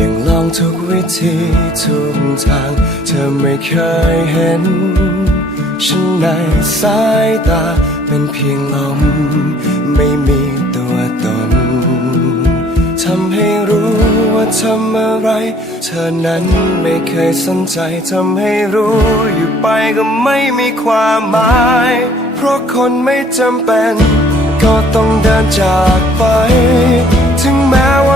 ยังลองทุกวิธีทุกทาง เธอไม่เคยเห็น ฉันในสายตาเป็นเพียงลม ไม่มีตัวตนทำให้รู้ว่าทำอะไร เธอนั้นไม่เคยสนใจทำให้รู้อยู่ไปก็ไม่มีความหมาย เพราะคนไม่จำเป็น ก็ต้องเดินจากไป ถึงแม้ว่า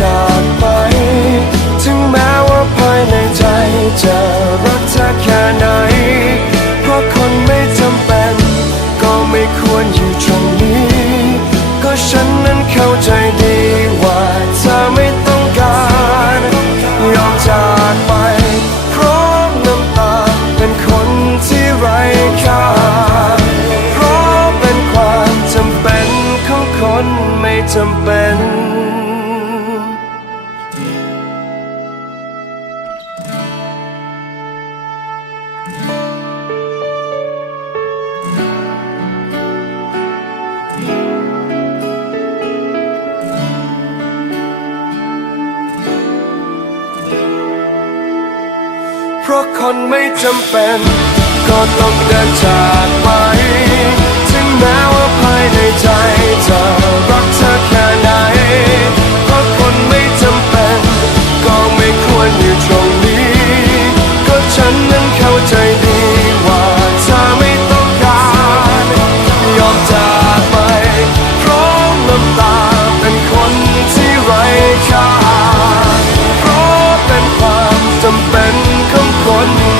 จากไป ถึงแม้ว่าภายในใจจะรักเธอแค่ไหน เพราะคนไม่จำเป็น ก็ไม่ควรอยู่ตรงนี้ ก็ฉันนั้นเข้าใจดีว่าเธอไม่ต้องการยอมจากไปพร้อมน้ำตาเป็นคนที่ไร้ค่าเพราะเป็นความจำเป็นของคนไม่จำเป็น ราะคนไม่จำเป็น ก็ต้องเดินจากไป ถึงแม้ ข